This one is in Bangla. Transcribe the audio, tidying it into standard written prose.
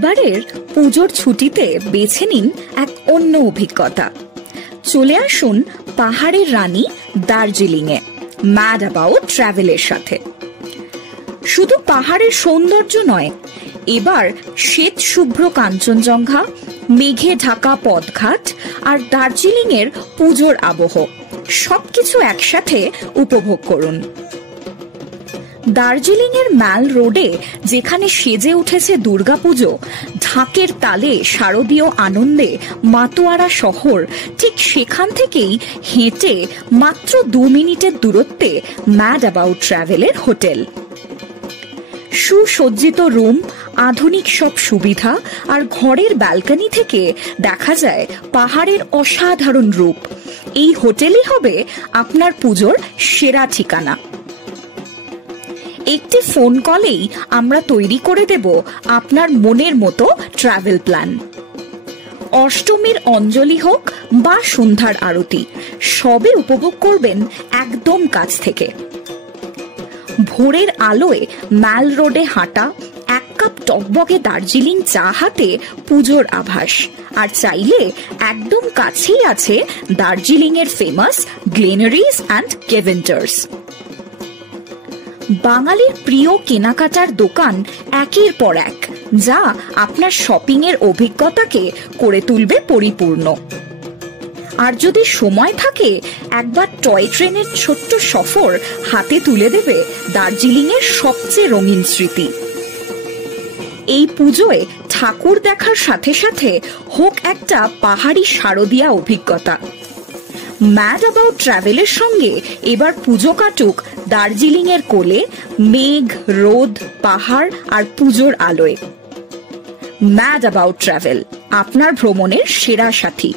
এবারের পুজোর ছুটিতে বেছে নিন এক অন্য অভিজ্ঞতা। চলে আসুন পাহাড়ের রানী দার্জিলিংয়ে ম্যাড অ্যাবাউট ট্রাভেলের সাথে। শুধু পাহাড়ের সৌন্দর্য নয়, এবার শ্বেত শুভ্র কাঞ্চনজঙ্ঘা, মেঘে ঢাকা পথঘাট আর দার্জিলিংয়ের পুজোর আবহ সবকিছু একসাথে উপভোগ করুন। দার্জিলিংয়ের ম্যাল রোডে যেখানে সেজে উঠেছে দুর্গাপুজো, ঢাকের তালে শারদীয় আনন্দে মাতোয়ারা শহর, ঠিক সেখান থেকেই হেঁটে মাত্র 2 মিনিটের দূরত্বে ম্যাড অ্যাবাউট ট্রাভেলের হোটেল। সুসজ্জিত রুম, আধুনিক সব সুবিধা আর ঘরের ব্যালকনি থেকে দেখা যায় পাহাড়ের অসাধারণ রূপ। এই হোটেলই হবে আপনার পুজোর সেরা ঠিকানা। একটি ফোন কলেই আমরা তৈরি করে দেব আপনার মনের মতো ট্রাভেল প্ল্যান। অষ্টমীর অঞ্জলি হোক বা সন্ধ্যার আরতি, সবে উপভোগ করবেন একদম কাছ থেকে। ভোরের আলোয় ম্যাল রোডে হাঁটা, 1 কাপ টকবগে দার্জিলিং চা হাতে পুজোর আভাস। আর চাইলে একদম কাছেই আছে দার্জিলিংয়ের ফেমাস গ্লেনারিজ অ্যান্ড কেভেন্টার্স। বাঙালির প্রিয় কেনাকাটার দোকান একের পর এক, যা আপনার শপিং এর অভিজ্ঞতাকে করে তুলবে পরিপূর্ণ। আর যদি সময় থাকে, একবার টয় ট্রেনের ছোট্ট সফর হাতে তুলে দেবে দার্জিলিংয়ের সবচেয়ে রঙিন স্মৃতি। এই পুজোয় ঠাকুর দেখার সাথে সাথে হোক একটা পাহাড়ি শারদীয়া অভিজ্ঞতা। ম্যাড অ্যাবাউট ট্রাভেলের সঙ্গে এবার পুজো কাটুক দার্জিলিংয়ের কোলে, মেঘ, রোদ, পাহাড় আর পুজোর আলোয়। ম্যাড অ্যাবাউট ট্রাভেল, আপনার ভ্রমণের সেরা সাথী।